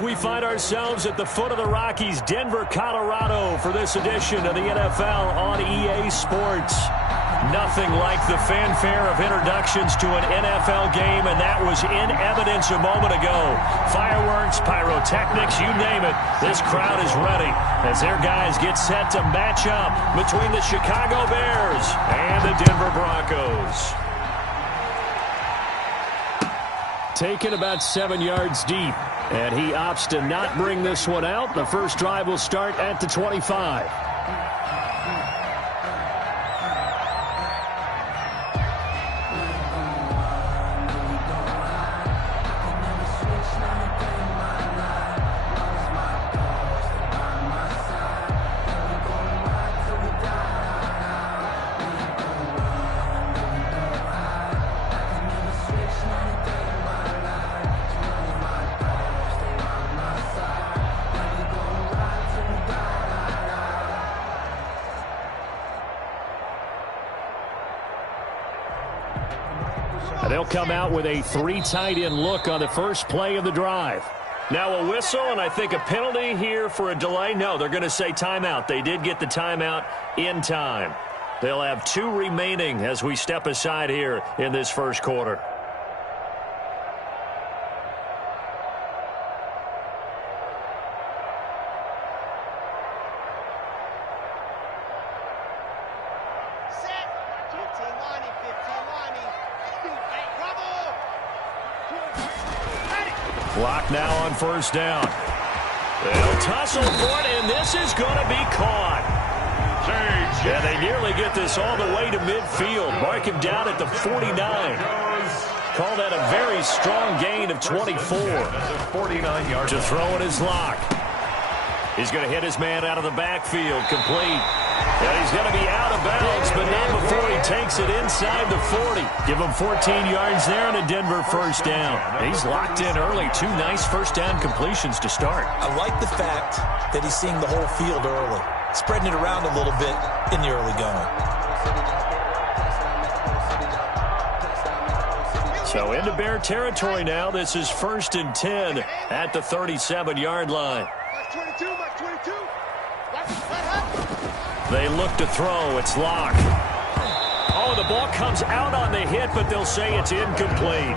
week, we find ourselves at the foot of the Rockies, Denver, Colorado, for this edition of the NFL on EA Sports. Nothing like the fanfare of introductions to an NFL game, and that was in evidence a moment ago. Fireworks, pyrotechnics, you name it, this crowd is ready as their guys get set to match up between the Chicago Bears and the Denver Broncos. Taken about 7 yards deep, and he opts to not bring this one out. The first drive will start at the 25. They'll come out with a 3 tight end look on the first play of the drive. Now a whistle, and I think a penalty here for a delay. No, they're going to say timeout. They did get the timeout in time. They'll have 2 remaining as we step aside here in this first quarter. Clock now on first down. They'll tussle for it, and this is going to be caught. Yeah, they nearly get this all the way to midfield. Mark him down at the 49. Call that a very strong gain of 24. 49 yards. To throw it is Locke. He's going to hit his man out of the backfield, complete. And he's going to be out of bounds, but not before he takes it inside the 40. Give him 14 yards there and a Denver first down. He's locked in early. 2 nice first down completions to start. I like the fact that he's seeing the whole field early, spreading it around a little bit in the early going. So into Bear territory now. This is 1st and 10 at the 37-yard line. They look to throw. It's Locke. Oh, the ball comes out on the hit, but they'll say it's incomplete.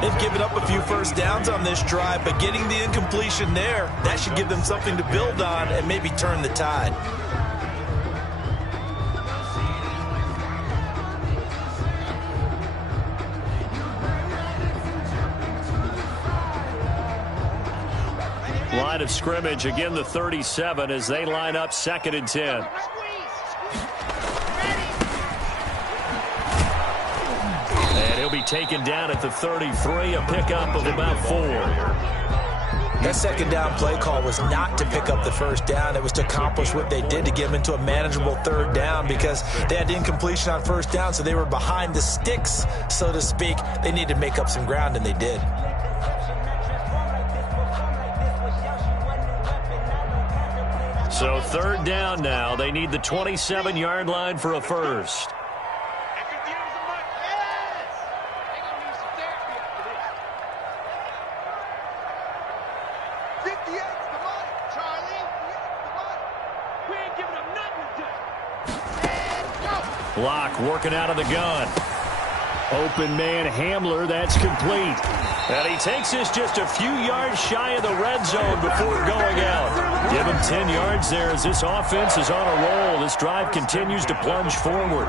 They've given up a few first downs on this drive, but getting the incompletion there, that should give them something to build on and maybe turn the tide. Line of scrimmage, again the 37 as they line up 2nd and 10. And he'll be taken down at the 33, a pickup of about 4. That second down play call was not to pick up the first down. It was to accomplish what they did, to get them into a manageable 3rd down, because they had incompletion on first down, so they were behind the sticks, so to speak. They needed to make up some ground, and they did. So 3rd down now. They need the 27-yard line for a first. Locke working out of the gun. Open man Hamler, that's complete. And he takes this just a few yards shy of the red zone before going out. Give him 10 yards there as this offense is on a roll. This drive continues to plunge forward.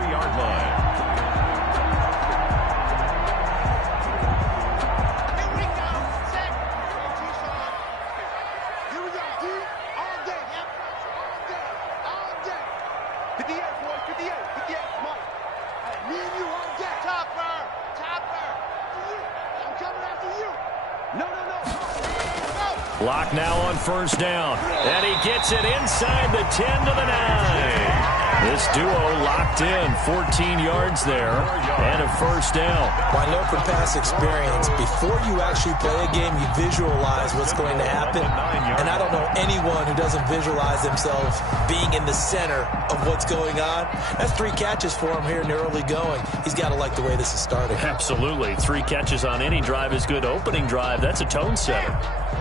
Locke now on first down. And he gets it inside the 10 to the 9. This duo locked in, 14 yards there, and a first down. Well, I know from past experience, before you actually play a game, you visualize what's going to happen. And I don't know anyone who doesn't visualize themselves being in the center of what's going on. That's 3 catches for him here in the early going. He's got to like the way this is starting. Absolutely. 3 catches on any drive is good. Opening drive, that's a tone setter.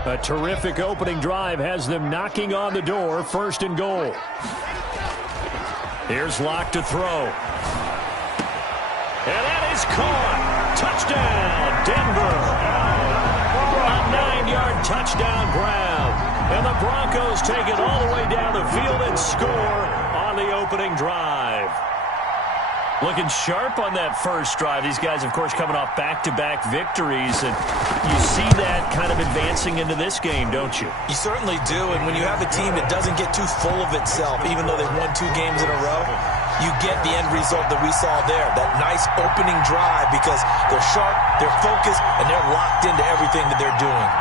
A terrific opening drive has them knocking on the door, 1st and goal. Here's Locke to throw. And that is caught. Touchdown, Denver. A 9-yard touchdown grab. And the Broncos take it all the way down the field and score on the opening drive. Looking sharp on that first drive. These guys, of course, coming off back-to-back victories. And you see that kind of advancing into this game, don't you? You certainly do. And when you have a team that doesn't get too full of itself, even though they've won 2 games in a row, you get the end result that we saw there. That nice opening drive because they're sharp, they're focused, and they're locked into everything that they're doing.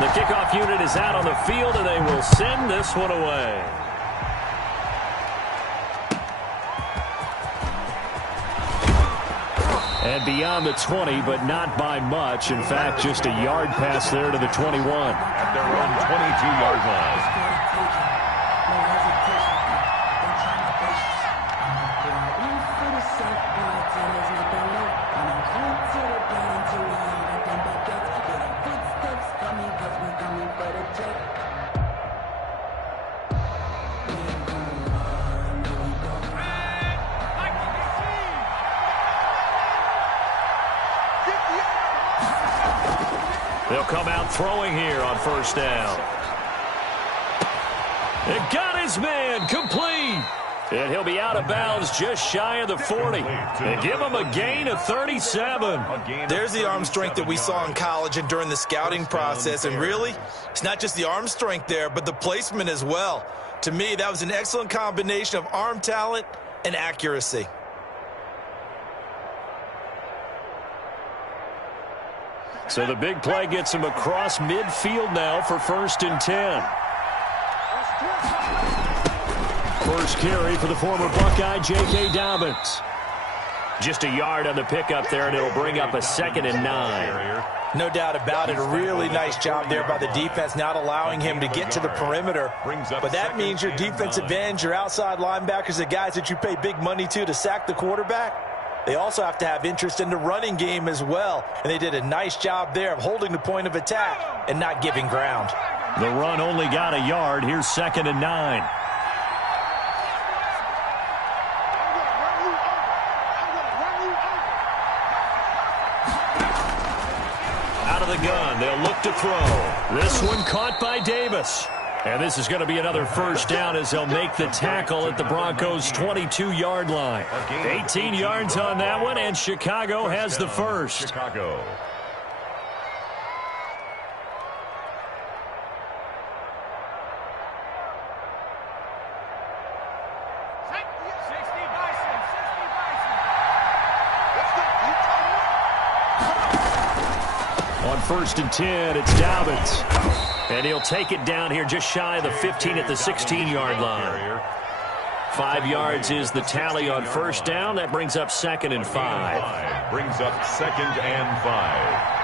The kickoff unit is out on the field, and they will send this one away. And beyond the 20, but not by much. In fact, just a yard pass there to the 21. At their own 22-yard line. They'll come out throwing here on 1st down. It got his man complete. And he'll be out of bounds just shy of the 40. They give him a gain of 37. There's the arm strength that we saw in college and during the scouting process. And really, it's not just the arm strength there, but the placement as well. To me, that was an excellent combination of arm talent and accuracy. So the big play gets him across midfield now for 1st and 10. First carry for the former Buckeye, J.K. Dobbins. Just a yard on the pickup there, and it'll bring up a 2nd and 9. No doubt about it. A really nice job there by the defense, not allowing him to get to the perimeter. But that means your defensive ends, your outside linebackers, the guys that you pay big money to sack the quarterback, they also have to have interest in the running game as well. And they did a nice job there of holding the point of attack and not giving ground. The run only got a yard. Here's 2nd and 9. Out of the gun, they'll look to throw. This one caught by Davis. And this is going to be another 1st down as they'll make the tackle at the Broncos' 22-yard line. 18 yards on that one, and Chicago has the first. Chicago. On 1st and 10, it's Dobbins. And he'll take it down here just shy of the 15 at the 16-yard line. 5 yards is the tally on 1st down. That brings up 2nd and 5. Brings up 2nd and 5.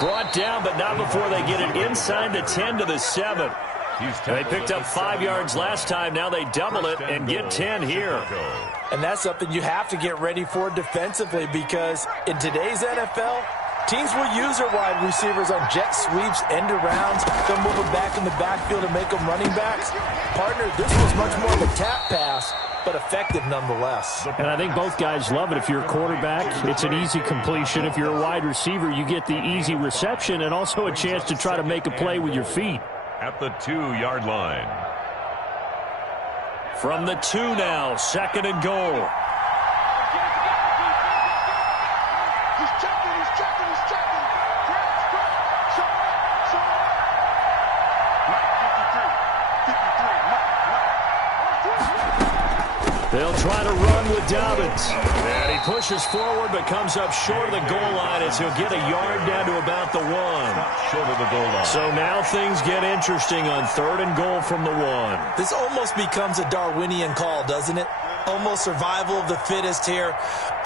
Brought down, but not before they get it inside the 10 to the 7. They picked up 5 yards last time. Now they double it and get 10 here. And that's something you have to get ready for defensively because in today's NFL, teams will use their wide receivers on jet sweeps, end arounds. They'll move them back in the backfield and make them running backs. Partner, this was much more of a tap pass, but effective nonetheless. And I think both guys love it. If you're a quarterback, it's an easy completion. If you're a wide receiver, you get the easy reception and also a chance to try to make a play with your feet. At the 2-yard line. From the 2 now, 2nd and goal. He's checking. They'll try to run with Dobbins. And he pushes forward but comes up short of the goal line as he'll get a yard down to about the 1. Short of the goal line. So now things get interesting on 3rd and goal from the 1. This almost becomes a Darwinian call, doesn't it? Almost survival of the fittest here.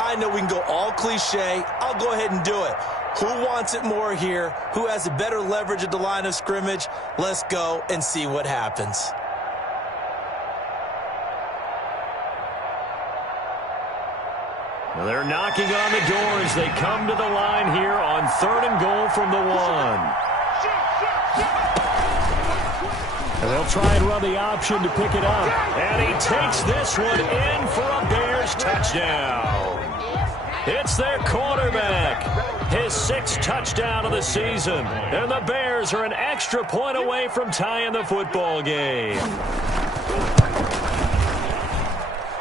I know we can go all cliche. I'll go ahead and do it. Who wants it more here? Who has a better leverage at the line of scrimmage? Let's go and see what happens. Well, they're knocking on the door as they come to the line here on 3rd and goal from the 1. And they'll try and run the option to pick it up. And he takes this one in for a Bears touchdown. It's their quarterback. His 6th touchdown of the season. And the Bears are an extra point away from tying the football game.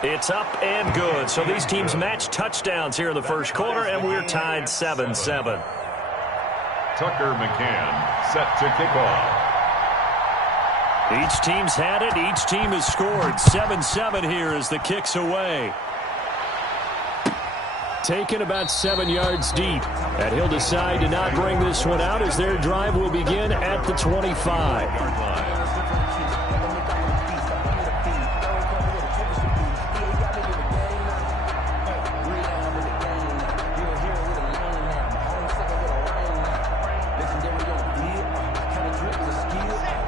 It's up and good. So these teams match touchdowns here in the first quarter, and we're tied 7-7. Tucker McCann set to kick off. Each team's had it. Each team has scored. 7-7 here as the kick's away. Taken about 7 yards deep. And he'll decide to not bring this one out as their drive will begin at the 25.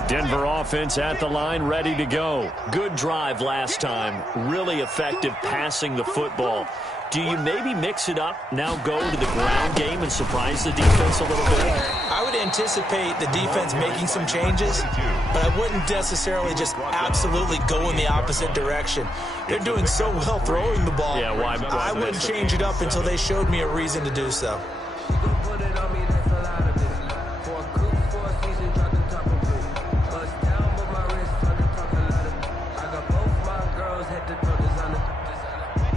Denver offense at the line, ready to go. Good drive last time. Really effective passing the football. Do you maybe mix it up, now go to the ground game and surprise the defense a little bit? I would anticipate the defense making some changes, but I wouldn't necessarily just absolutely go in the opposite direction. They're doing so well throwing the ball. Yeah, why I wouldn't change it up until they showed me a reason to do so.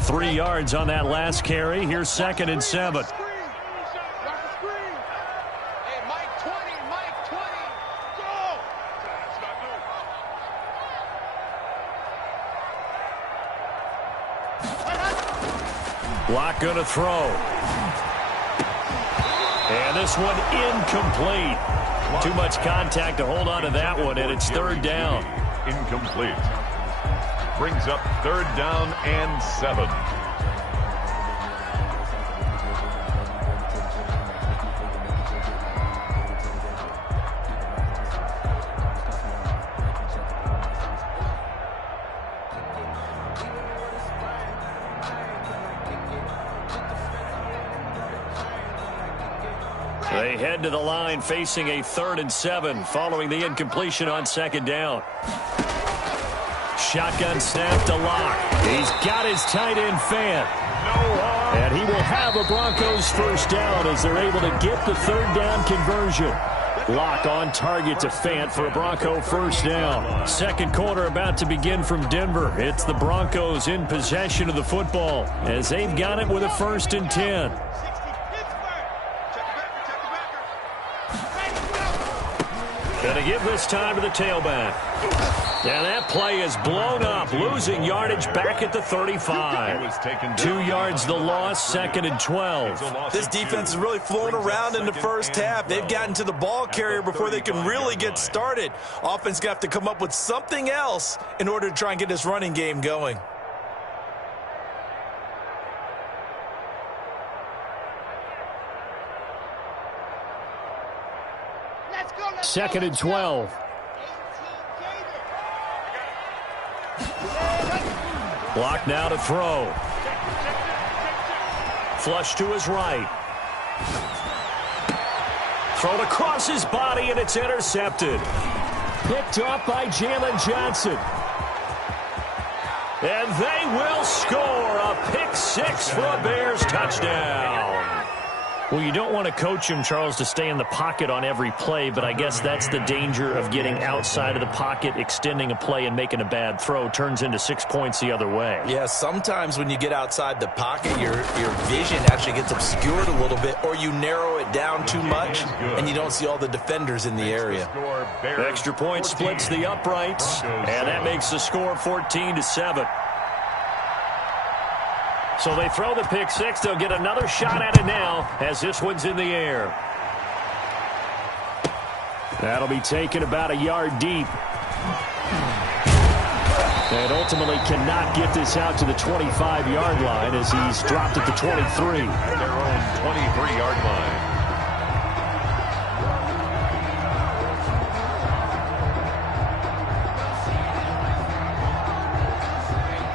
Three yards on that last carry. Here's 2nd and 7. Block going to throw. And this one incomplete. Too much contact to hold on to that one, and it's 3rd down. Incomplete. Brings up 3rd down and 7. They head to the line facing a 3rd and 7 following the incompletion on 2nd down. Shotgun snap to Locke. He's got his tight end Fant. And he will have a Broncos 1st down as they're able to get the 3rd down conversion. Locke on target to Fant for a Bronco 1st down. 2nd quarter about to begin from Denver. It's the Broncos in possession of the football as they've got it with a 1st and 10. Going to give this time to the tailback. And that play is blown up, losing yardage back at the 35. 2 yards the loss, 2nd and 12. This defense is really flown around in the first half. They've gotten to the ball carrier before they can really get started. Offense got to come up with something else in order to try and get this running game going. Second and 12. Block now to throw. Flush to his right. Thrown across his body, and it's intercepted. Picked up by Jalen Johnson. And they will score a pick-6 for a Bears touchdown. Well, you don't want to coach him, Charles, to stay in the pocket on every play, but I guess that's the danger of getting outside of the pocket, extending a play, and making a bad throw. Turns into 6 points the other way. Yeah, sometimes when you get outside the pocket, your vision actually gets obscured a little bit, or you narrow it down too much, and you don't see all the defenders in the area. Extra point splits the uprights, and that makes the score 14-7. So they throw the pick six. They'll get another shot at it now as this one's in the air. That'll be taken about a yard deep. And ultimately cannot get this out to the 25-yard line as he's dropped at the 23. At their own 23-yard line.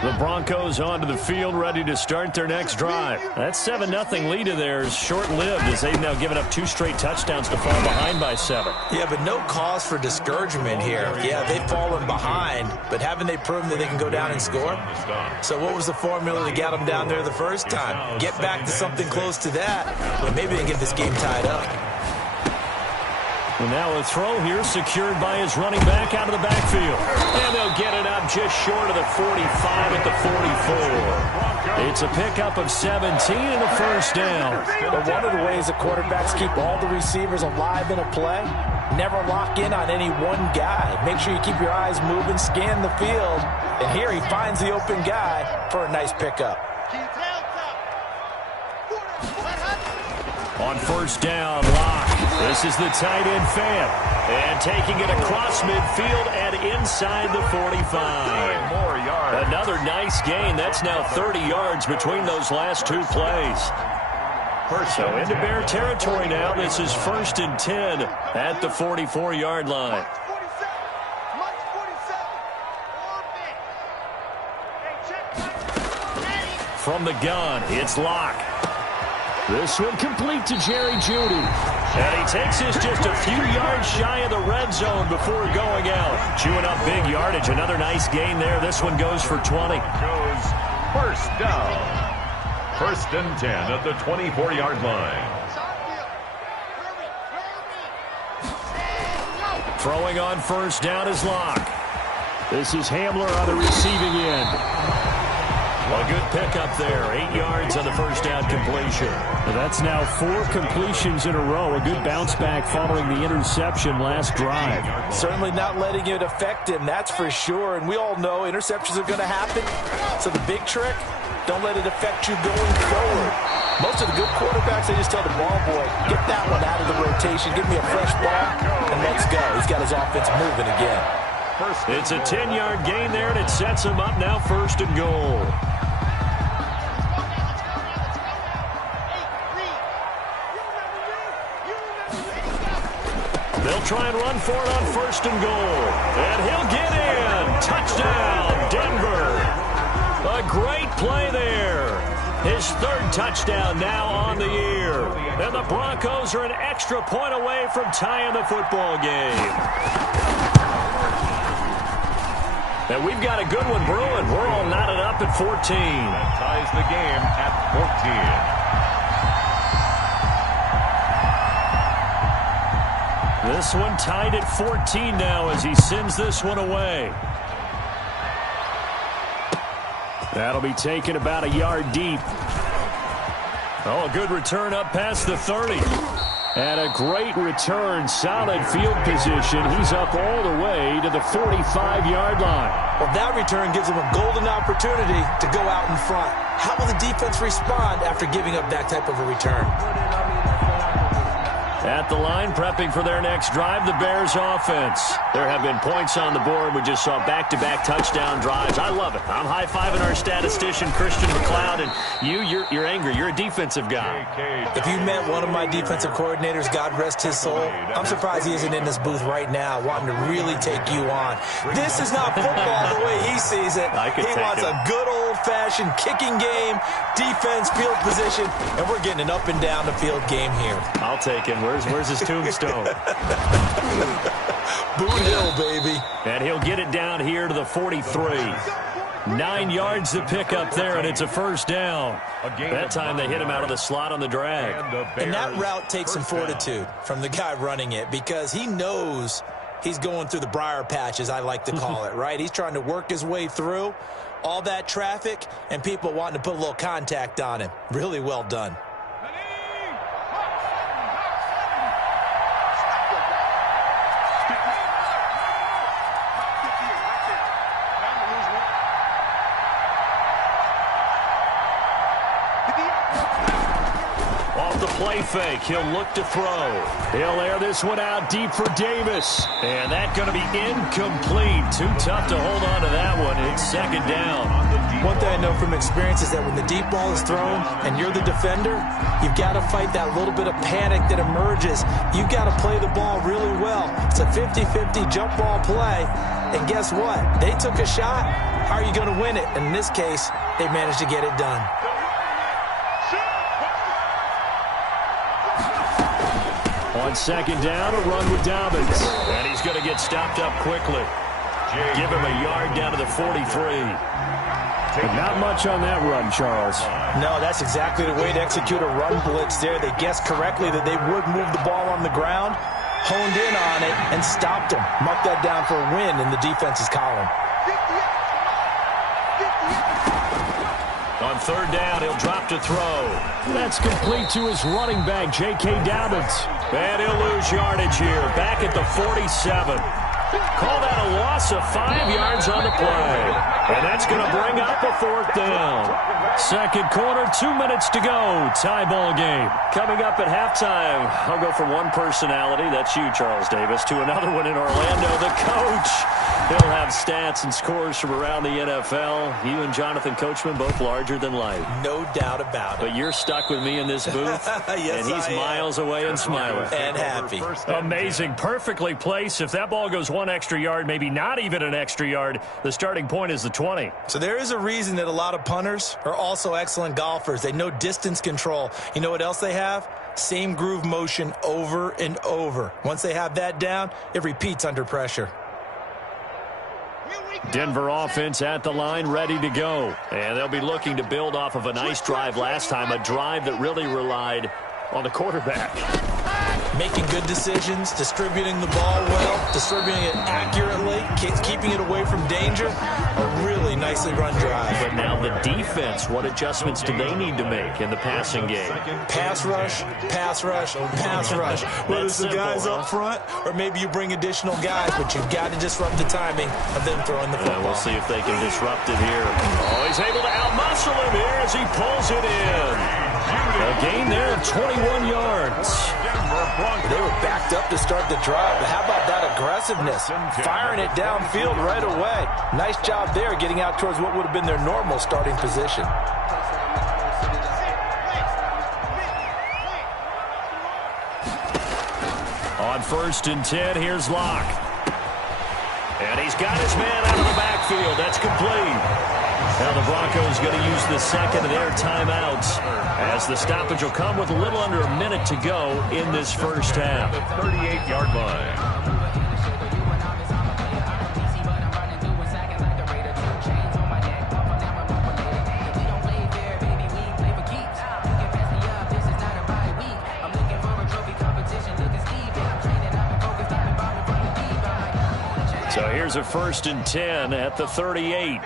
The Broncos onto the field, ready to start their next drive. That 7-0 lead of theirs short-lived as they've now given up 2 straight touchdowns to fall behind by 7. Yeah, but no cause for discouragement here. Yeah, they've fallen behind, but haven't they proven that they can go down and score? So what was the formula to get them down there the first time? Get back to something close to that, and maybe they get this game tied up. And now a throw here secured by his running back out of the backfield. And they'll get it up just short of the 45 at the 44. It's a pickup of 17 and a first down. But one of the ways the quarterbacks keep all the receivers alive in a play, never lock in on any one guy. Make sure you keep your eyes moving, scan the field. And here he finds the open guy for a nice pickup. On first down, Locke. This is the tight end Fant. And taking it across midfield and inside the 45. More yards. Another nice gain. That's now 30 yards between those last 2 plays. So into Bear territory now. This is 1st and 10 at the 44-yard line. From the gun, it's Locke. This one complete to Jerry Jeudy. And he takes this just a few yards shy of the red zone before going out. Chewing up big yardage. Another nice gain there. This one goes for 20. Goes first down. 1st and 10 at the 24-yard line. Throwing on first down is Locke. This is Hamler on the receiving end. A good pickup there. 8 yards on the first down completion. Well, that's now 4 completions in a row. A good bounce back following the interception last drive. Certainly not letting it affect him, that's for sure. And we all know interceptions are going to happen. So the big trick, don't let it affect you going forward. Most of the good quarterbacks, they just tell the ball boy, get that one out of the rotation, give me a fresh ball, and let's go. He's got his offense moving again. It's a 10-yard gain there, and it sets him up now 1st and goal. They'll try and run for it on 1st and goal. And he'll get in. Touchdown, Denver. A great play there. His 3rd touchdown now on the year. And the Broncos are an extra point away from tying the football game. And we've got a good one brewing. We're all knotted up at 14. That ties the game at 14. This one tied at 14 now as he sends this one away. That'll be taken about a yard deep. Oh, a good return up past the 30. And a great return, solid field position. He's up all the way to the 45-yard line. Well, that return gives him a golden opportunity to go out in front. How will the defense respond after giving up that type of a return? At the line, prepping for their next drive, the Bears offense. There have been points on the board. We just saw back-to-back touchdown drives. I love it. I'm high-fiving our statistician, Christian McLeod, and you're angry. You're a defensive guy. If you met one of my defensive coordinators, God rest his soul, I'm surprised he isn't in this booth right now wanting to really take you on. This is not football the way he sees it. He wants a good old-fashioned kicking game, defense, field position, and we're getting an up-and-down-the-field game here. I'll take him. Where's his tombstone? Boot Hill, baby. And he'll get it down here to the 43. 9 yards to pick up there, and it's a first down. That time they hit him out of the slot on the drag. And that route takes some fortitude from the guy running it because he knows he's going through the briar patch, as I like to call it, right? He's trying to work his way through all that traffic and people wanting to put a little contact on him. Really well done. play fake. He'll look to throw. He'll air this one out deep for Davis. And that's going to be incomplete. Too tough to hold on to that one. It's second down. One thing I know from experience is that when the deep ball is thrown and you're the defender, you've got to fight that little bit of panic that emerges. You've got to play the ball really well. It's a 50-50 jump ball play. And guess what? They took a shot. How are you going to win it? And in this case, they managed to get it done. On second down, a run with Dobbins. And he's going to get stopped up quickly. Give him a yard down to the 43. But not much on that run, Charles. No, that's exactly the way to execute a run blitz there. They guessed correctly that they would move the ball on the ground, honed in on it, and stopped them. Mark that down for a win in the defense's column. On third down, he'll drop to throw. That's complete to his running back, J.K. Dobbins. And he'll lose yardage here, back at the 47. Call that a loss of 5 yards on the play. And that's going to bring up a fourth down. Second quarter, 2 minutes to go. Tie ball game. Coming up at halftime, I'll go from one personality, that's you, Charles Davis, to another one in Orlando, the coach. He'll have stats and scores from around the NFL. You and Jonathan Coachman, both larger than life. No doubt about it. But you're stuck with me in this booth. Yes, and he's miles away and smiling. And happy. Amazing. Perfectly placed. If that ball goes one extra yard, maybe not even an extra yard, the starting point is the 20. So there is a reason that a lot of punters are also excellent golfers. They know distance control. You know what else they have? Same groove motion over and over. Once they have that down, it repeats under pressure. Denver offense at the line, ready to go. And they'll be looking to build off of a nice drive last time, a drive that really relied on the quarterback. Making good decisions, distributing the ball well, distributing it accurately, keeping it away from danger. A really nicely run drive. But now the defense, what adjustments do they need to make in the passing game? Pass rush, pass rush, pass rush. Whether it's the guys up front or maybe you bring additional guys, but you've got to disrupt the timing of them throwing the football. We'll see if they can disrupt it here. Oh, he's able to outmuscle him here as he pulls it in. A gain there of 21 yards. They were backed up to start the drive, but how about that aggressiveness? Firing it downfield right away. Nice job there getting out towards what would have been their normal starting position. On first and 10, here's Locke. And he's got his man out of the backfield. That's complete. Now the Broncos going to use the second of their timeouts as the stoppage will come with a little under a minute to go in this first half. 38-yard line. So here's a first and 10 at the 38.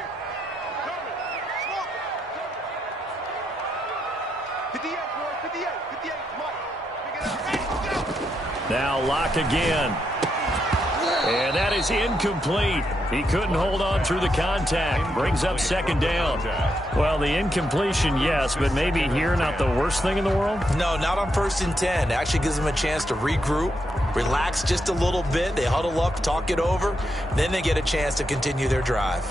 Now Locke again. And that is incomplete. He couldn't hold on through the contact. Brings up second down. Well, the incompletion, yes, but maybe here not the worst thing in the world? No, not on first and 10. It actually gives them a chance to regroup, relax just a little bit. They huddle up, talk it over. Then they get a chance to continue their drive.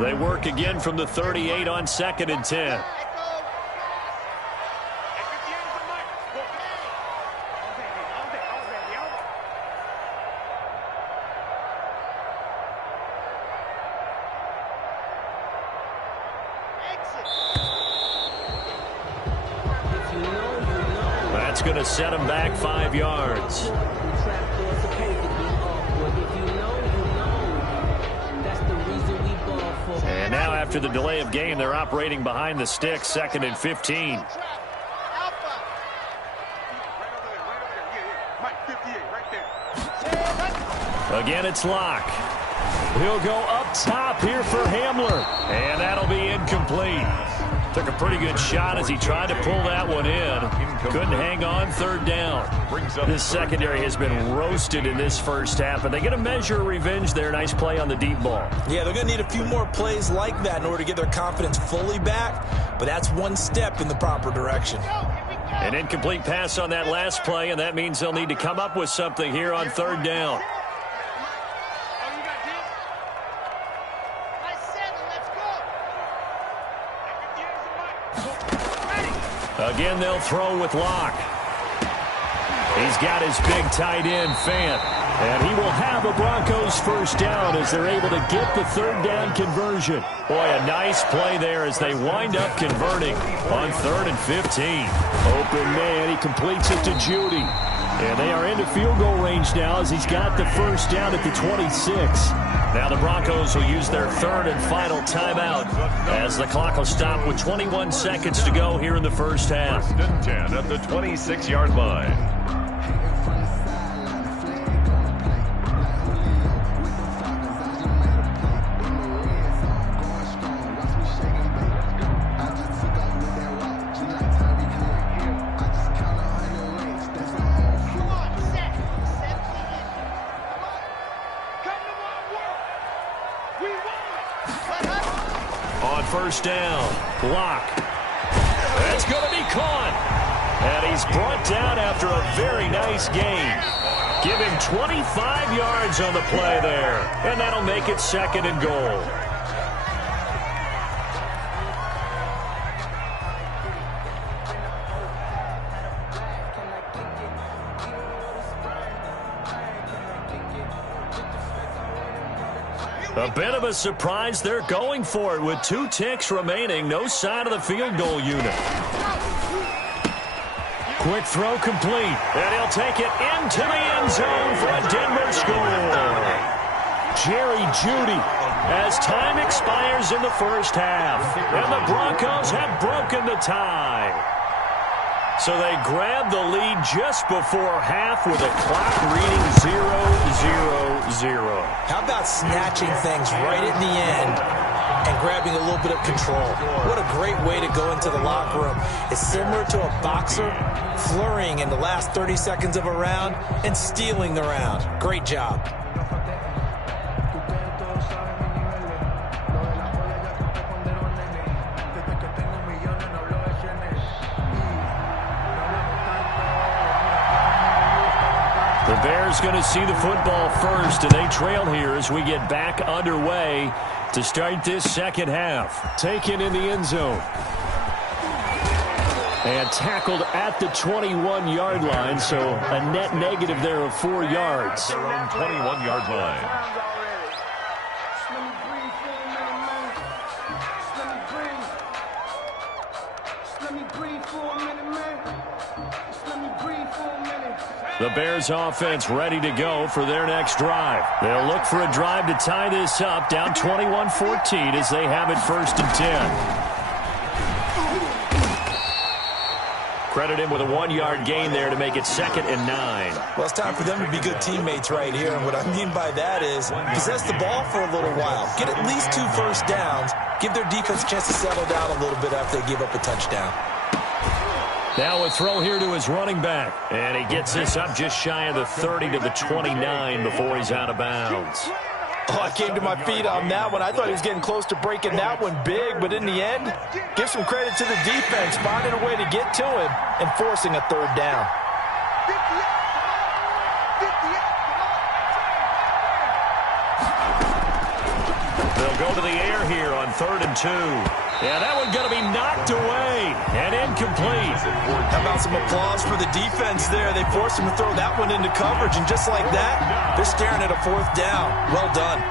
They work again from the 38 on second and 10. That's going to set him back 5 yards. And now after the delay of game, they're operating behind the sticks, second and 15. Again, it's Locke. He'll go up top here for Hamler. And that'll be incomplete. Took a pretty good shot as he tried to pull that one in. Couldn't hang on third down. This secondary has been roasted in this first half, but they get a measure of revenge there. Nice play on the deep ball. Yeah, they're going to need a few more plays like that in order to get their confidence fully back, but that's one step in the proper direction. An incomplete pass on that last play, and that means they'll need to come up with something here on third down. Again, they'll throw with Locke. He's got his big tight end, Fant. And he will have a Broncos first down as they're able to get the third down conversion. Boy, a nice play there as they wind up converting on 3rd and 15. Open man, he completes it to Judy. And they are into field goal range now as he's got the first down at the 26. Now the Broncos will use their third and final timeout as the clock will stop with 21 seconds to go here in the first half. 1st and 10 at the 26-yard line. First down, Locke. That's going to be caught. And he's brought down after a very nice gain. Give him 25 yards on the play there. And that'll make it 2nd and goal. A bit of a surprise. They're going for it with 2 ticks remaining. No sign of the field goal unit. Quick throw complete. And he'll take it into the end zone for a Denver score. Jerry Jeudy as time expires in the first half. And the Broncos have broken the tie. So they grab the lead just before half with a clock reading 0-0-0. How about snatching things right at the end and grabbing a little bit of control? What a great way to go into the locker room. It's similar to a boxer flurrying in the last 30 seconds of a round and stealing the round. Great job. The Bears going to see the football first, and they trail here as we get back underway to start this second half. Taken in the end zone. And tackled at the 21-yard line, so a net negative there of 4 yards. Their own 21-yard line. The Bears offense ready to go for their next drive. They'll look for a drive to tie this up, down 21-14 as they have it 1st and 10. Credit him with a 1-yard gain there to make it 2nd and 9. Well, it's time for them to be good teammates right here. And what I mean by that is possess the ball for a little while. Get at least 2 first downs. Give their defense a chance to settle down a little bit after they give up a touchdown. Now a throw here to his running back. And he gets this up just shy of the 30 to the 29 before he's out of bounds. Oh, I came to my feet on that one. I thought he was getting close to breaking that one big, but in the end, give some credit to the defense, finding a way to get to him and forcing a 3rd down. They'll go to the air here on 3rd and 2. Yeah, that one's going to be knocked away and incomplete. How about some applause for the defense there? They forced him to throw that one into coverage, and just like that, they're staring at a 4th down. Well done.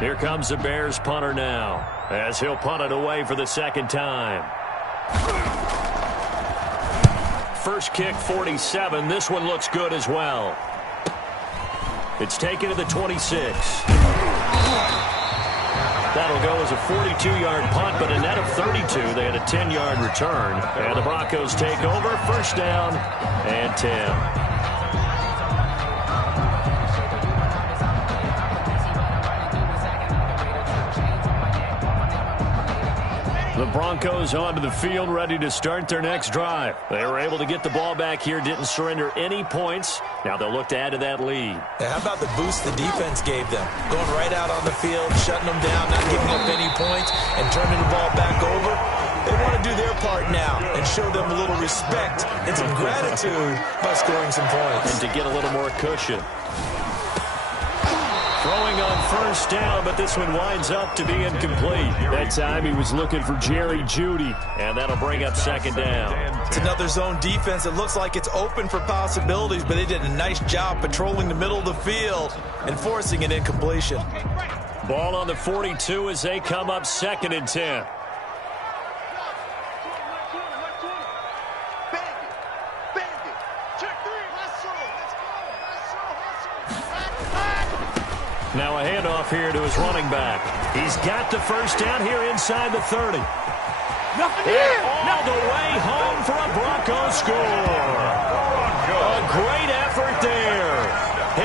Here comes the Bears punter now, as he'll punt it away for the 2nd time. First kick, 47. This one looks good as well. It's taken to the 26. The will go as a 42-yard punt, but a net of 32. They had a 10-yard return. And the Broncos take over. First down and 10. The Broncos onto the field, ready to start their next drive. They were able to get the ball back here, didn't surrender any points. Now they'll look to add to that lead. Yeah, how about the boost the defense gave them? Going right out on the field, shutting them down, not giving up any points, and turning the ball back over. They want to do their part now and show them a little respect and some gratitude by scoring some points. And to get a little more cushion. Throwing on first down, but this one winds up to be incomplete. That time he was looking for Jerry Jeudy, and that'll bring up second down. It's another zone defense. It looks like it's open for possibilities, but they did a nice job patrolling the middle of the field and forcing an incompletion. Ball on the 42 as they come up 2nd and 10. Now a handoff here to his running back. He's got the first down here inside the 30. All the way home for a Bronco score. A great effort there.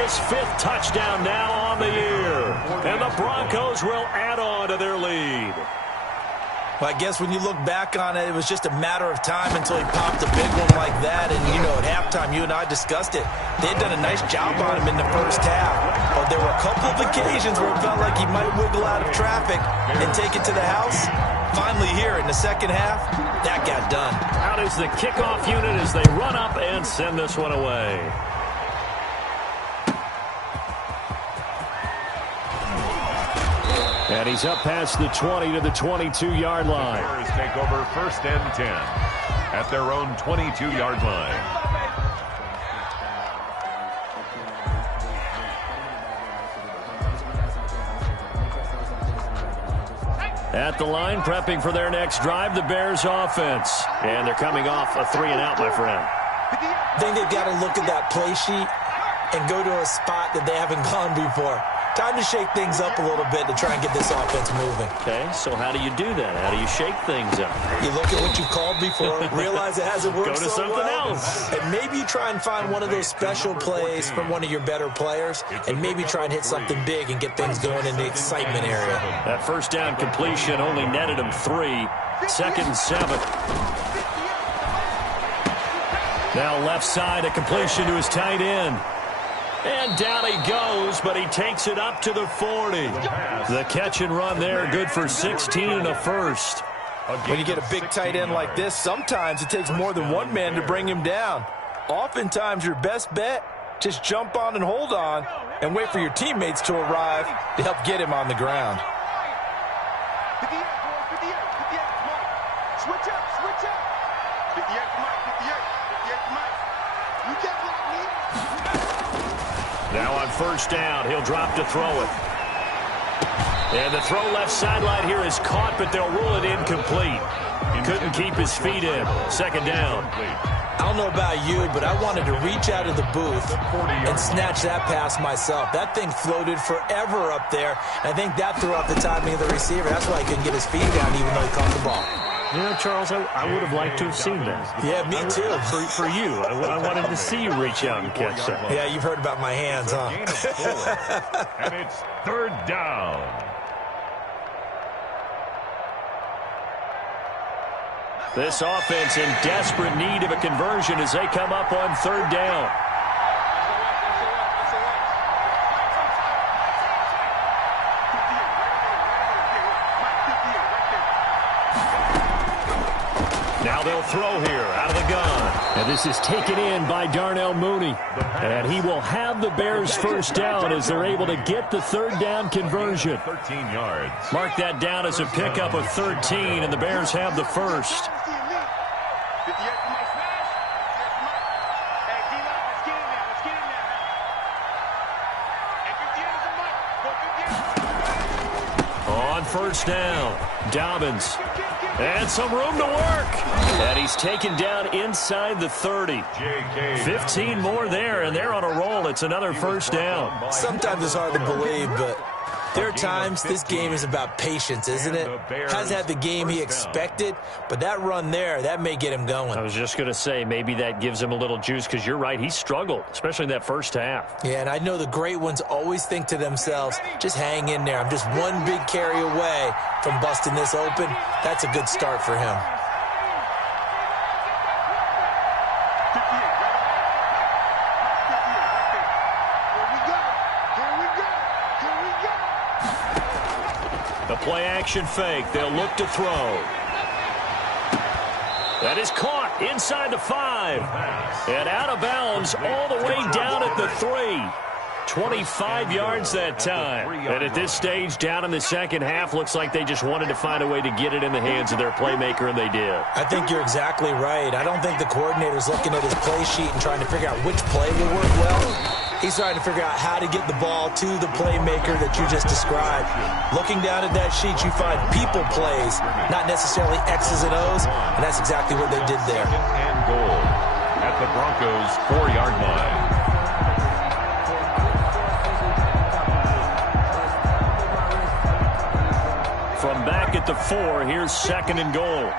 His 5th touchdown now on the year. And the Broncos will add on to their lead. Well, I guess when you look back on it, it was just a matter of time until he popped a big one like that. And, you know, at halftime, you and I discussed it. They had done a nice job on him in the first half. But there were a couple of occasions where it felt like he might wiggle out of traffic and take it to the house. Finally here in the second half, that got done. Out is the kickoff unit as they run up and send this one away. And he's up past the 20 to the 22-yard line. The Bears take over 1st and 10 at their own 22-yard line. At the line, prepping for their next drive, the Bears offense. And they're coming off a 3-and-out, my friend. I think they've got to look at that play sheet and go to a spot that they haven't gone before. Time to shake things up a little bit to try and get this offense moving. Okay, so how do you do that? How do you shake things up? You look at what you called before, realize it hasn't worked Go to so something well, else. and maybe you try and find one of those special plays from one of your better players, and maybe try and hit something big and get things going in the excitement area. That first down completion only netted him 3. 2nd and 7. Now left side, a completion to his tight end. And down he goes, but he takes it up to the 40. The catch and run there, good for 16 and a first. When you get a big tight end like this, sometimes it takes more than one man to bring him down. Oftentimes, your best bet, just jump on and hold on and wait for your teammates to arrive to help get him on the ground. Now on first down, he'll drop to throw it. And the throw left sideline here is caught, but they'll rule it incomplete. Couldn't keep his feet in. 2nd down. I don't know about you, but I wanted to reach out of the booth and snatch that pass myself. That thing floated forever up there. I think that threw off the timing of the receiver. That's why he couldn't get his feet down even though he caught the ball. You know, Charles, I would have liked to have seen that. Yeah, me too. For you. I wanted to see you reach out and catch that. Yeah, you've heard about my hands, huh? And it's 3rd down. This offense in desperate need of a conversion as they come up on 3rd down. Now they'll throw here out of the gun. And this is taken in by Darnell Mooney. And he will have the Bears first down as they're able to get the 3rd down conversion. 13 yards. Mark that down as a pickup of 13, and the Bears have the first. On first down, Dobbins. And some room to work. And he's taken down inside the 30. 15 more there, and they're on a roll. It's another first down. Sometimes it's hard to believe, but There are times this game is about patience, isn't it? Hasn't had the game he expected, but that run there, that may get him going. I was just going to say, maybe that gives him a little juice, because you're right, he struggled, especially in that first half. Yeah, and I know the great ones always think to themselves, just hang in there. I'm just one big carry away from busting this open. That's a good start for him. The play-action fake. They'll look to throw. That is caught inside the 5. And out of bounds all the way down at the 3. 25 yards that time. And at this stage, down in the second half, looks like they just wanted to find a way to get it in the hands of their playmaker, and they did. I think you're exactly right. I don't think the coordinator's looking at his play sheet and trying to figure out which play will work well. He's trying to figure out how to get the ball to the playmaker that you just described. Looking down at that sheet, you find people plays, not necessarily X's and O's, and that's exactly what they did there. Second and goal at the Broncos' 4-yard line. From back at the 4, here's second and goal.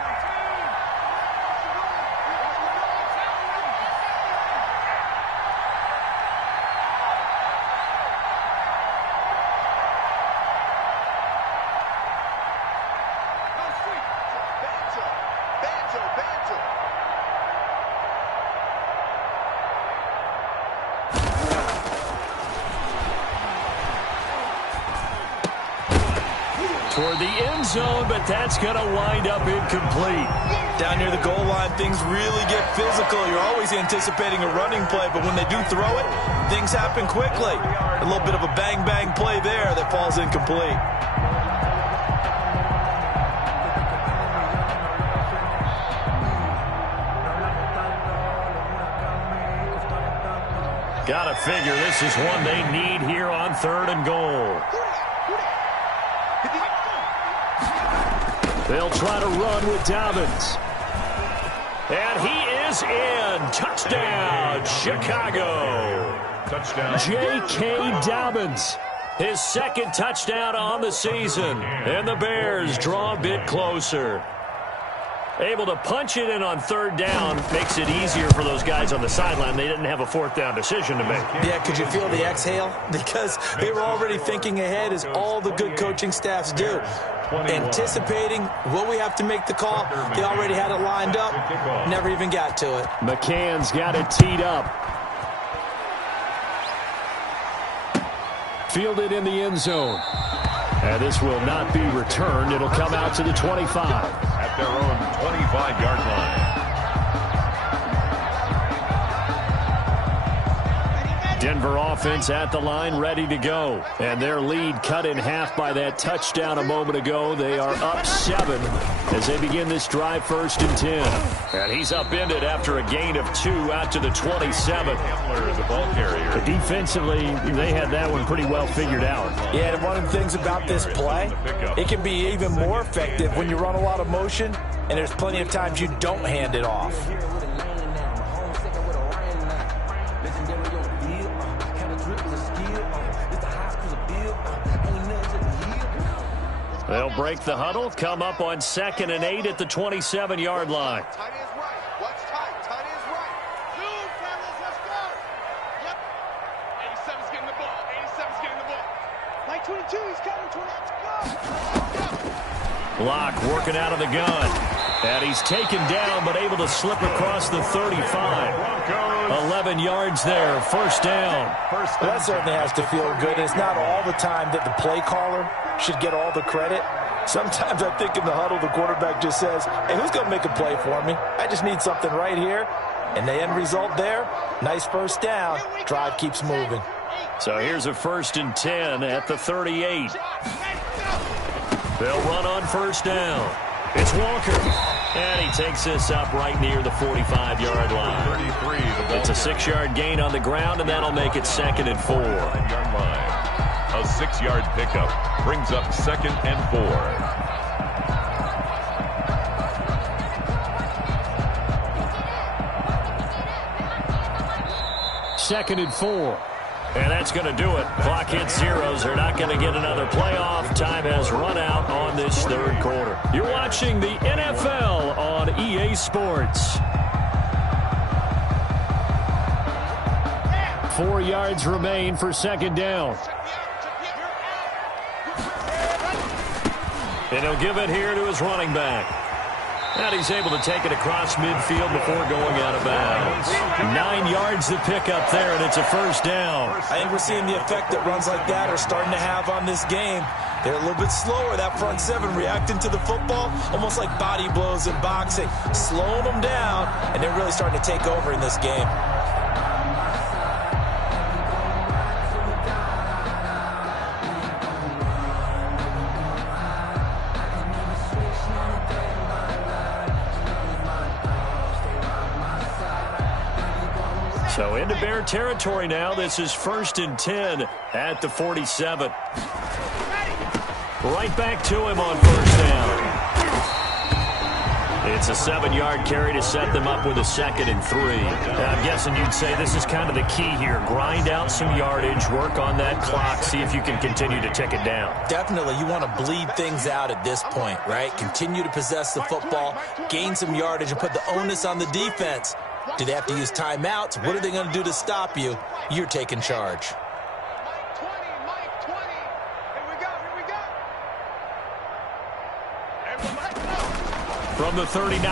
Toward the end zone, but that's going to wind up incomplete. Down near the goal line, things really get physical. You're always anticipating a running play, but when they do throw it, things happen quickly. A little bit of a bang-bang play there that falls incomplete. Gotta figure this is one they need here on third and goal. They'll try to run with Dobbins. And he is in. Touchdown, Chicago. Touchdown. J.K. Dobbins. His second touchdown on the season. And the Bears draw a bit closer. Able to punch it in on third down. Makes it easier for those guys on the sideline. They didn't have a fourth down decision to make. Yeah, could you feel the exhale? Because they were already thinking ahead, as all the good coaching staffs do. Anticipating, will we have to make the call? They already had it lined up. Never even got to it. McCann's got it teed up. Fielded in the end zone. And this will not be returned. It'll come out to the 25. At their own 25-yard line. Denver offense at the line, ready to go. And their lead cut in half by that touchdown a moment ago. They are up 7 as they begin this drive, 1st and 10. And he's upended after a gain of 2 out to the 27. Hamler, the ball carrier. Defensively, they had that one pretty well figured out. Yeah, and one of the things about this play, it can be even more effective when you run a lot of motion, and there's plenty of times you don't hand it off. They'll break the huddle, come up on 2nd and 8 at the 27-yard line. Tight end's right. Watch tight. Tight end's right. Dude, fellas, let's go. Yep. 87's getting the ball. 87's getting the ball. Like 22, he's coming. 28. Block working out of the gun. And he's taken down, but able to slip across the 35. 11 yards there, 1st down. That certainly has to feel good. It's not all the time that the play caller should get all the credit. Sometimes I think in the huddle, the quarterback just says, hey, who's going to make a play for me? I just need something right here. And the end result there, nice 1st down. Drive keeps moving. So here's a 1st and 10 at the 38. They'll run on 1st down. It's Walker. And he takes this up right near the 45-yard line. It's a 6-yard gain on the ground, and that'll make it 2nd and 4. A 6-yard pickup brings up 2nd and 4. 2nd and 4. And that's going to do it. Clock hits zeros. They're not going to get another playoff. Time has run out on this third quarter. You're watching the NFL on EA Sports. 4 yards remain for second down. And he'll give it here to his running back. And he's able to take it across midfield before going out of bounds. 9 yards to pick up there, and it's a first down. I think we're seeing the effect that runs like that are starting to have on this game. They're a little bit slower, that front seven, reacting to the football, almost like body blows in boxing, slowing them down, and they're really starting to take over in this game. So into Bear territory now. This is 1st and 10 at the 47. Right back to him on first down. It's a 7-yard carry to set them up with a 2nd and 3. I'm guessing you'd say this is kind of the key here. Grind out some yardage, work on that clock, see if you can continue to tick it down. Definitely. You want to bleed things out at this point, right? Continue to possess the football, gain some yardage, and put the onus on the defense. Do they have to use timeouts? What are they going to do to stop you? You're taking charge. Mike 20. Here we go. From the 39,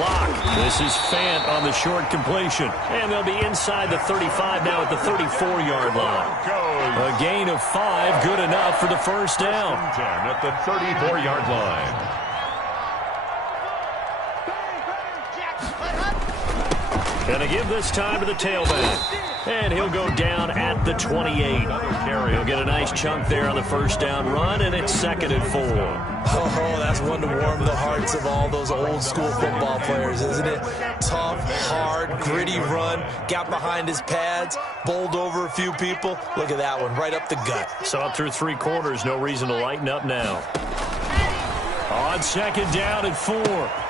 Locke. This is Fant on the short completion. And they'll be inside the 35 now at the 34-yard line. A gain of 5, good enough for the first down. 10 at the 34-yard line. Gonna give this time to the tailback. And he'll go down at the 28. He'll get a nice chunk there on the first down run, and it's 2nd and 4. Oh, that's one to warm the hearts of all those old school football players, isn't it? Tough, hard, gritty run, got behind his pads, bowled over a few people. Look at that one, right up the gut. So up through 3 quarters, no reason to lighten up now. On 2nd down and 4,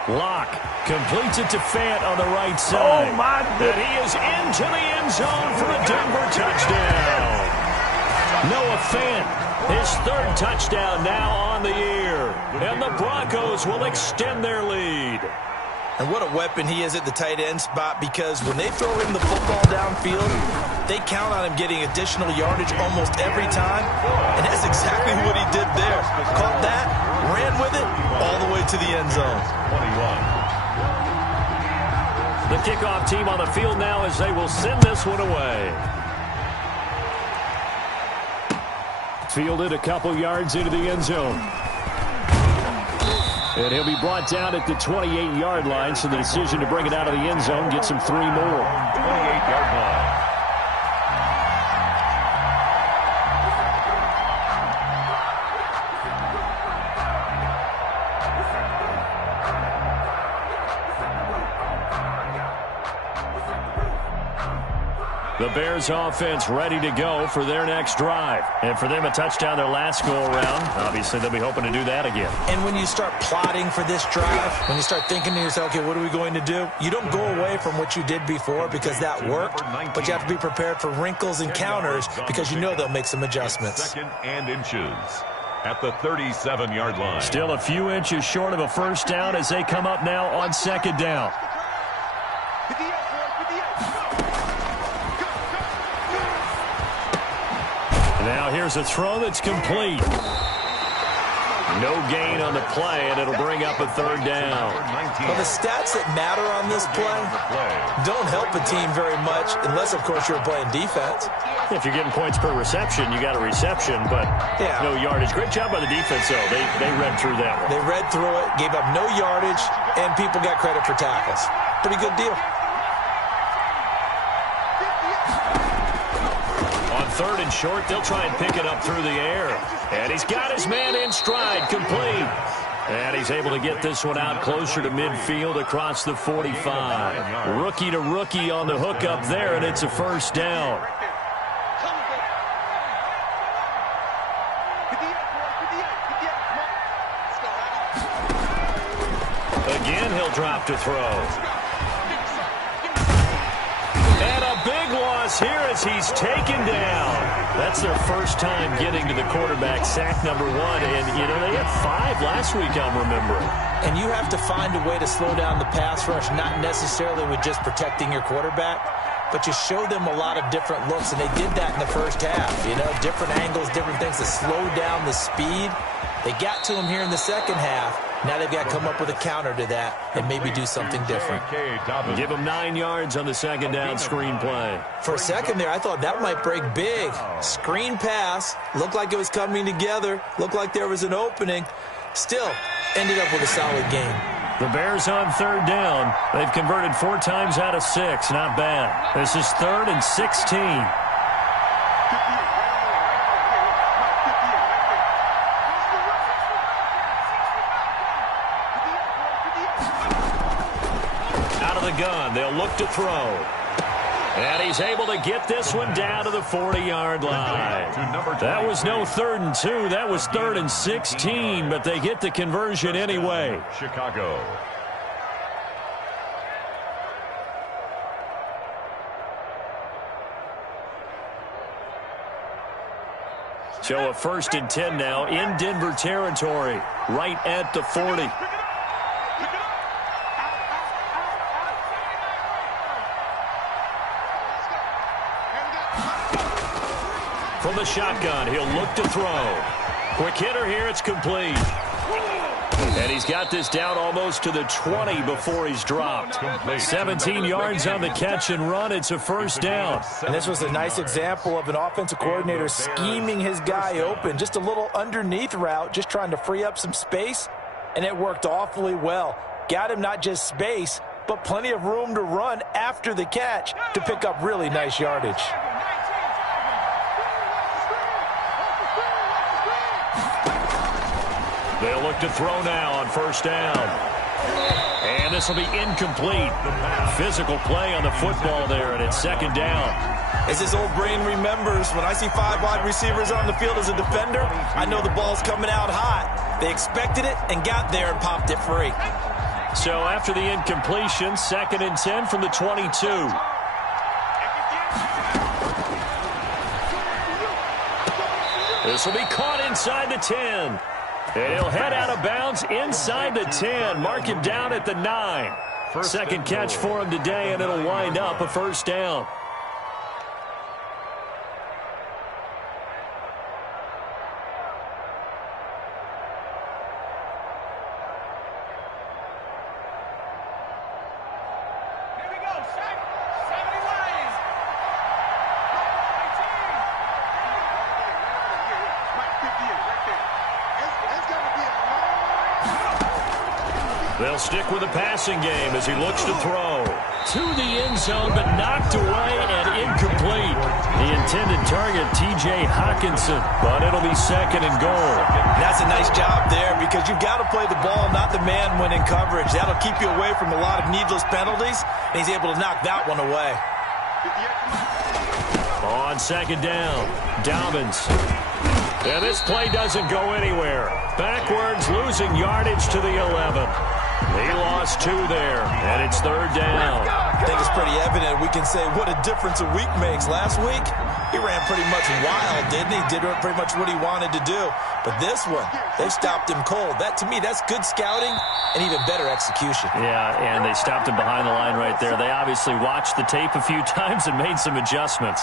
Locke completes it to Fant on the right side. Oh, my goodness. And he is into the end zone for a Denver touchdown. Noah Fant, his 3rd touchdown now on the year. And the Broncos will extend their lead. And what a weapon he is at the tight end spot, because when they throw him the football downfield, they count on him getting additional yardage almost every time. And that's exactly what he did there. Caught that, ran with it, all the way to the end zone. 21. The kickoff team on the field now as they will send this one away. Fielded a couple yards into the end zone. And he'll be brought down at the 28-yard line, so the decision to bring it out of the end zone gets him 3 more. 28-yard line. The Bears offense ready to go for their next drive. And for them, a touchdown their last go-around. Obviously, they'll be hoping to do that again. And when you start plotting for this drive, when you start thinking to yourself, okay, what are we going to do? You don't go away from what you did before because that worked, but you have to be prepared for wrinkles and counters because you know they'll make some adjustments. 2nd and inches at the 37-yard line. Still a few inches short of a first down as they come up now on 2nd down. Now here's a throw that's complete. No gain on the play, and it'll bring up a 3rd down. Well, the stats that matter on this play don't help a team very much unless, of course, you're playing defense. If you're getting points per reception, you got a reception, but no yardage. Great job by the defense, though. They read through that one. They read through it, gave up no yardage, and people got credit for tackles. Pretty good deal. On 3rd and short, they'll try and pick it up through the air. And he's got his man in stride, complete. And he's able to get this one out closer to midfield across the 45. Rookie to rookie on the hook up there, and it's a first down. Again, he'll drop to throw. And a big loss this here as he's taken down. That's their first time getting to the quarterback, sack number 1. And, you know, they had 5 last week, I'm remembering. And you have to find a way to slow down the pass rush, not necessarily with just protecting your quarterback, but you show them a lot of different looks, and they did that in the first half. You know, different angles, different things to slow down the speed. They got to him here in the second half. Now they've got to come up with a counter to that and maybe do something different. Give him 9 yards on the second down screen play. For a second there, I thought that might break big. Screen pass, looked like it was coming together, looked like there was an opening. Still, ended up with a solid game. The Bears on third down. They've converted 4 times out of 6. Not bad. This is 3rd and 16. Out of the gun. They'll look to throw. And he's able to get this one down to the 40-yard line. That was no 3rd and 2. That was 3rd and 16, but they get the conversion anyway. Chicago. So a 1st and 10 now in Denver territory, right at the 40. From the shotgun, he'll look to throw. Quick hitter here, it's complete. And he's got this down almost to the 20 before he's dropped. 17 yards on the catch and run. It's a 1st down. And this was a nice example of an offensive coordinator scheming his guy open. Just a little underneath route, just trying to free up some space. And it worked awfully well. Got him not just space, but plenty of room to run after the catch to pick up really nice yardage. They'll look to throw now on 1st down. And this will be incomplete. Physical play on the football there, and it's 2nd down. As his old brain remembers, when I see 5 wide receivers on the field as a defender, I know the ball's coming out hot. They expected it and got there and popped it free. So after the incompletion, 2nd and 10 from the 22. This will be caught inside the 10. And he'll head out of bounds inside the 10. Mark him down at the 9. 2nd catch for him today, and it'll wind up a 1st down. They'll stick with the passing game as he looks to throw. To the end zone, but knocked away and incomplete. The intended target, T.J. Hawkinson, but it'll be 2nd and goal. That's a nice job there because you've got to play the ball, not the man when in coverage. That'll keep you away from a lot of needless penalties, and he's able to knock that one away. On 2nd down, Dobbins. And this play doesn't go anywhere. Backwards, losing yardage to the 11. He lost 2 there, and it's 3rd down. I think it's pretty evident. We can say what a difference a week makes. Last week, he ran pretty much wild, didn't he? Did pretty much what he wanted to do. But this one, they stopped him cold. That, to me, that's good scouting and even better execution. Yeah, and they stopped him behind the line right there. They obviously watched the tape a few times and made some adjustments.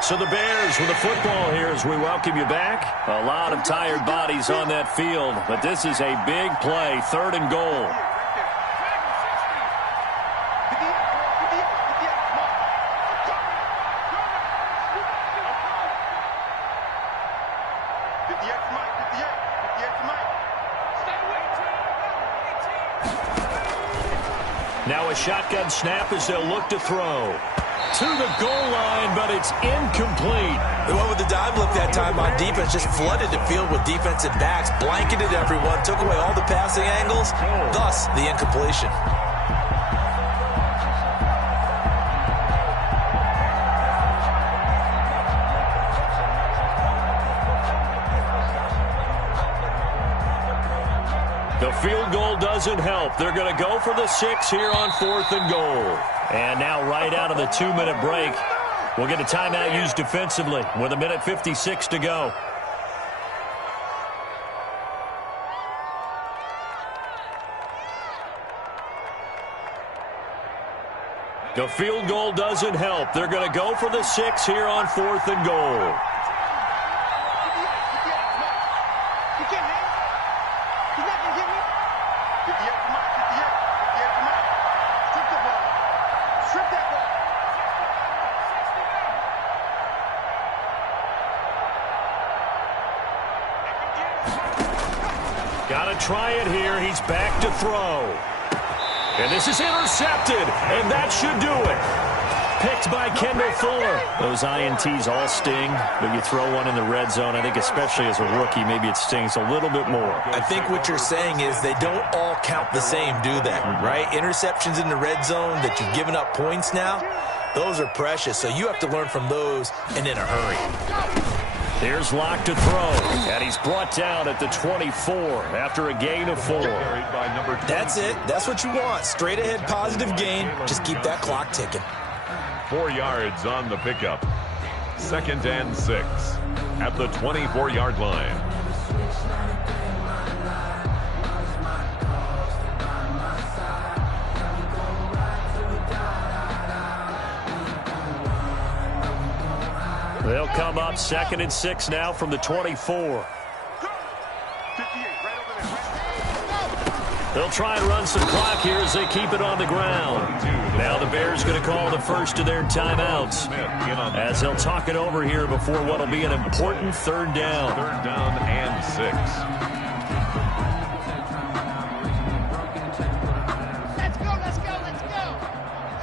So the Bears with the football here as we welcome you back. A lot of tired bodies on that field, but this is a big play, 3rd and goal. Now a shotgun snap as they'll look to throw. To the goal line, but it's incomplete. They went with the dive look that time on defense, just flooded the field with defensive backs, blanketed everyone, took away all the passing angles, thus the incompletion. The field goal doesn't help. They're going to go for the 6 here on 4th and goal. And now right out of the 2-minute break, we'll get a timeout used defensively with 1:56 to go. The field goal doesn't help. They're going to go for the 6 here on 4th and goal. Got to try it here. He's back to throw. And this is intercepted, and that should do it. Picked by Kendall Fuller. Those INTs all sting, but you throw one in the red zone, I think especially as a rookie, maybe it stings a little bit more. I think what you're saying is they don't all count the same, do they? Right? Interceptions in the red zone that you've given up points now, those are precious, so you have to learn from those and in a hurry. Here's Locke to throw, and he's brought down at the 24 after a gain of 4. That's it. That's what you want. Straight ahead positive gain. Just keep that clock ticking. 4 yards on the pickup. 2nd and 6 at the 24-yard line. They'll come up 2nd and 6 now from the 24. They'll try and run some clock here as they keep it on the ground. Now the Bears going to call the first of their timeouts as they'll talk it over here before what will be an important 3rd down. 3rd down and 6. Let's go, let's go, let's go.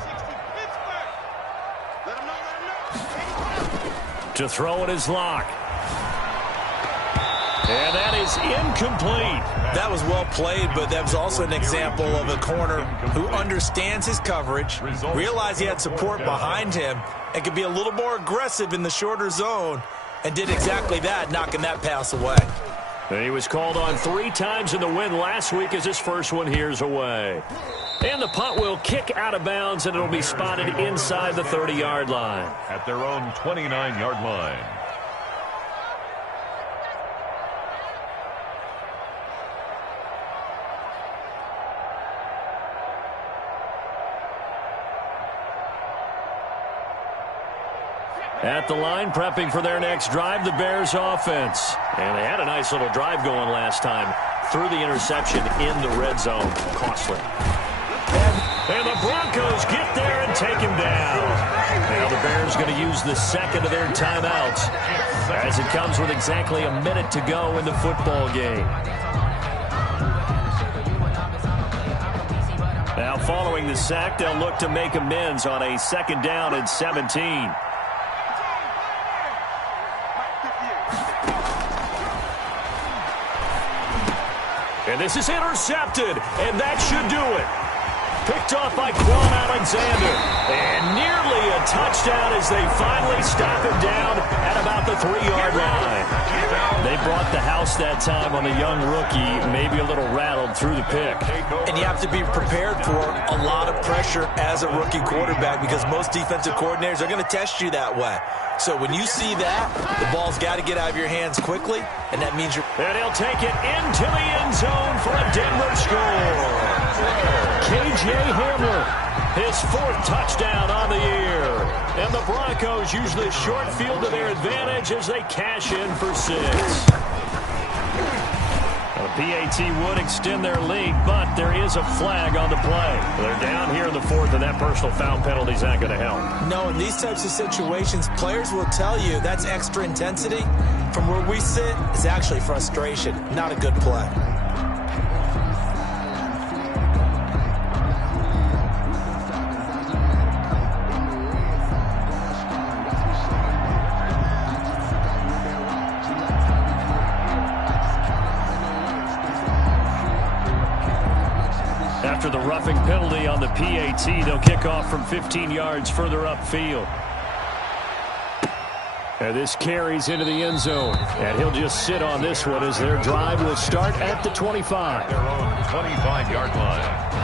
60 Pittsburgh. Let him know, let him know. To throw it is Locke. And that is incomplete. That was well played, but that was also an example of a corner who understands his coverage, realized he had support behind him, and could be a little more aggressive in the shorter zone, and did exactly that, knocking that pass away. And he was called on 3 times in the win last week as his first one here's away. And the punt will kick out of bounds, and it'll be spotted inside the 30-yard line. At their own 29-yard line. At the line, prepping for their next drive, the Bears offense. And they had a nice little drive going last time. Through the interception in the red zone. Costly. And the Broncos get there and take him down. Now the Bears going to use the 2nd of their timeouts as it comes with exactly a minute to go in the football game. Now following the sack, they'll look to make amends on a 2nd down and 17. And this is intercepted, and that should do it. Picked off by Quan Alexander. And nearly a touchdown as they finally stop him down at about the 3-yard line. They brought the house that time on the young rookie, maybe a little rattled through the pick. And you have to be prepared for a lot of pressure as a rookie quarterback because most defensive coordinators are going to test you that way. So when you see that, the ball's got to get out of your hands quickly, and that means you're... And he'll take it into the end zone for a Denver score. K.J. Hamler, his 4th touchdown on the year. And the Broncos use the short field to their advantage as they cash in for 6. The PAT would extend their lead, but there is a flag on the play. They're down here in the 4th, and that personal foul penalty is not going to help. No, in these types of situations, players will tell you that's extra intensity. From where we sit, it's actually frustration, not a good play. After the roughing penalty on the PAT, they'll kick off from 15 yards further upfield. And this carries into the end zone. And he'll just sit on this one as their drive will start at the 25. Their own 25-yard line.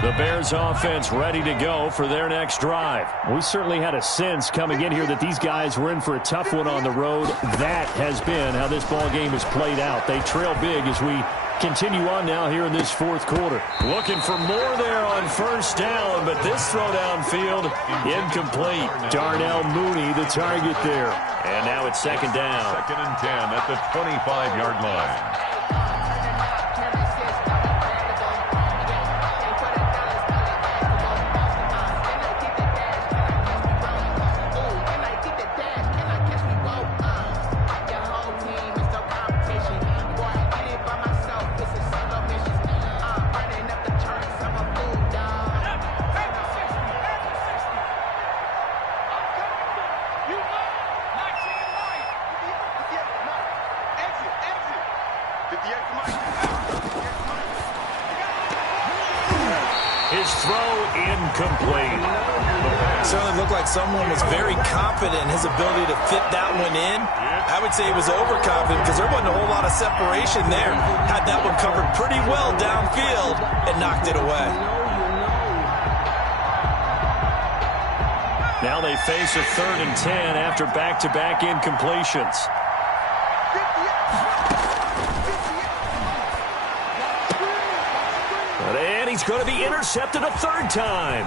The Bears offense ready to go for their next drive. We certainly had a sense coming in here that these guys were in for a tough one on the road. That has been how this ball game has played out. They trail big as we continue on now here in this fourth quarter. Looking for more there on first down, but this throw downfield incomplete. Darnell Mooney, the target there. And now it's second down. Second and 10 at the 25-yard line. His throw incomplete. Certainly looked like someone was very confident in his ability to fit that one in. I would say he was overconfident because there wasn't a whole lot of separation there. Had that one covered pretty well downfield and knocked it away. Now they face a 3rd and 10 after back-to-back incompletions. And he's going to be intercepted a 3rd time.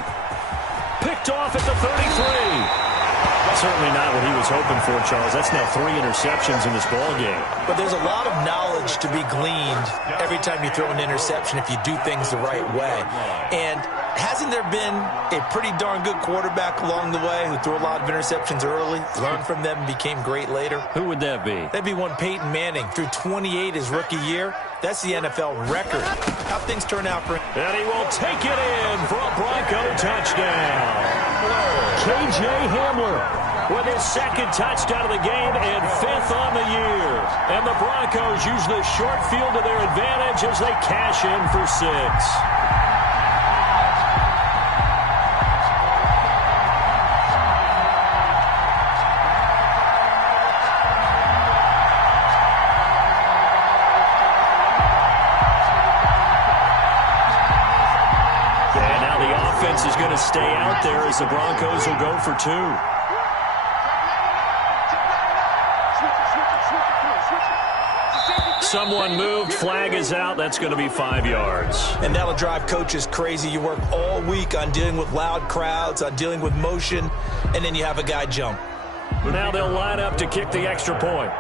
Picked off at the 33. Certainly not what he was hoping for, Charles. That's now 3 interceptions in this ball game. But there's a lot of knowledge to be gleaned every time you throw an interception if you do things the right way. And hasn't there been a pretty darn good quarterback along the way who threw a lot of interceptions early, learned from them, and became great later? Who would that be? That'd be one Peyton Manning. Threw 28 his rookie year. That's the NFL record. How things turn out for him. And he will take it in for a Bronco touchdown. K.J. Hamler with his 2nd touchdown of the game and 5th on the year. And the Broncos use the short field to their advantage as they cash in for 6. Is going to stay out there as the Broncos will go for 2. Someone moved. Flag is out. That's going to be 5 yards. And that'll drive coaches crazy. You work all week on dealing with loud crowds, on dealing with motion, and then you have a guy jump. Now they'll line up to kick the extra point.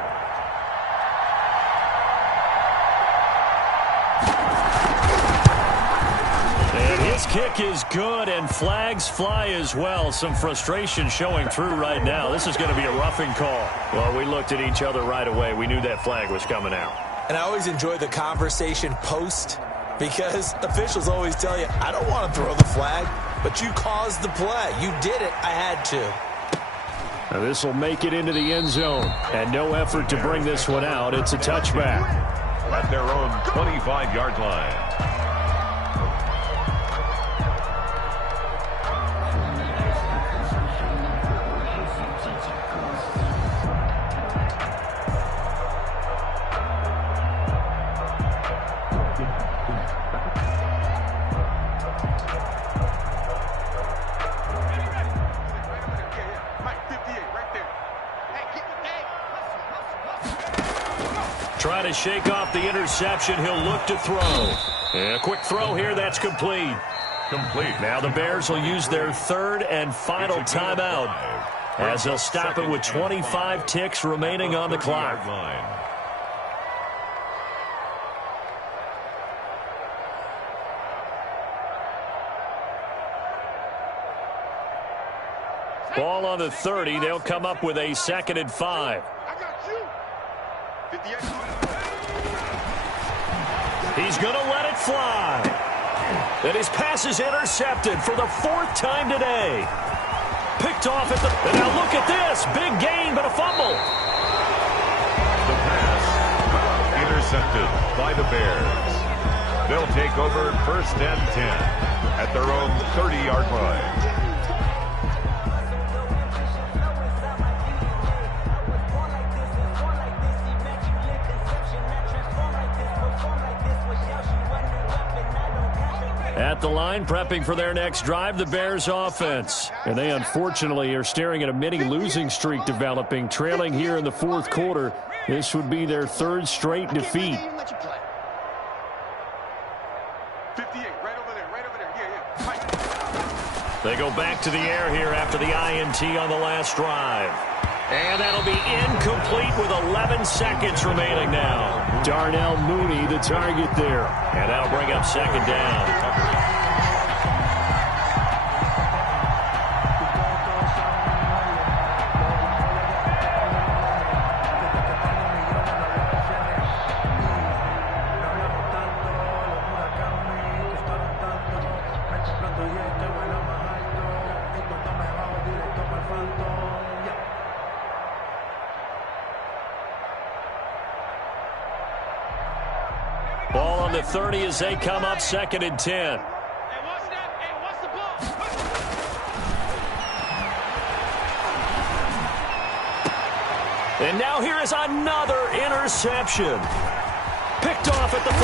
Kick is good, and flags fly as well. Some frustration showing through right now. This is going to be a roughing call. Well, we looked at each other right away. We knew that flag was coming out. And I always enjoy the conversation post because officials always tell you, I don't want to throw the flag, but you caused the play. You did it. I had to. Now this will make it into the end zone, and no effort to bring this one out. It's a touchback. At their own 25-yard line. Try to shake off the interception. He'll look to throw. And a quick throw here. That's complete. Now the Bears will use their 3rd and final timeout as they'll stop it with 25 ticks remaining on the clock. Ball on the 30. They'll come up with a 2nd and 5. He's going to let it fly. And his pass is intercepted for the 4th time today. Picked off at the... And now look at this. Big gain, but a fumble. The pass intercepted by the Bears. They'll take over 1st and 10 at their own 30-yard line. At the line, prepping for their next drive, the Bears offense. And they unfortunately are staring at a mini losing streak developing, trailing here in the 4th quarter. This would be their 3rd straight defeat. 58, right over there. Yeah. They go back to the air here after the INT on the last drive. And that'll be incomplete with 11 seconds remaining now. Darnell Mooney, the target there. And that'll bring up 2nd down. Ball on the 30 as they come up 2nd and 10. And now here is another interception. Picked off at the 45.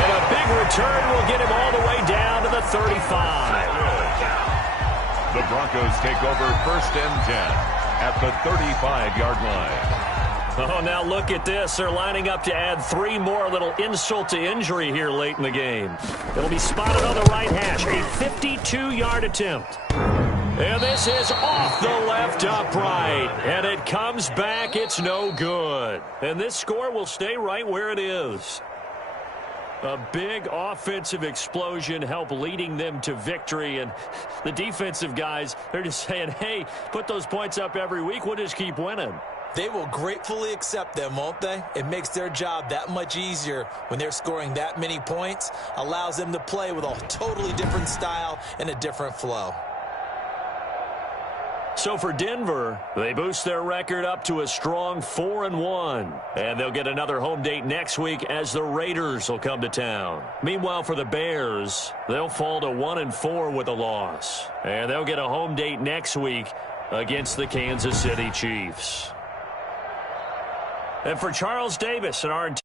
And a big return will get him all the way down to the 35. The Broncos take over 1st and 10 at the 35-yard line. Oh, now look at this. They're lining up to add 3 more, little insult to injury here late in the game. It'll be spotted on the right hash. A 52-yard attempt. And this is off the left upright. And it comes back. It's no good. And this score will stay right where it is. A big offensive explosion helped leading them to victory. And the defensive guys, they're just saying, hey, put those points up every week. We'll just keep winning. They will gratefully accept them, won't they? It makes their job that much easier when they're scoring that many points. Allows them to play with a totally different style and a different flow. So for Denver, they boost their record up to a strong 4-1. And they'll get another home date next week as the Raiders will come to town. Meanwhile, for the Bears, they'll fall to 1-4 with a loss. And they'll get a home date next week against the Kansas City Chiefs. And for Charles Davis and our entire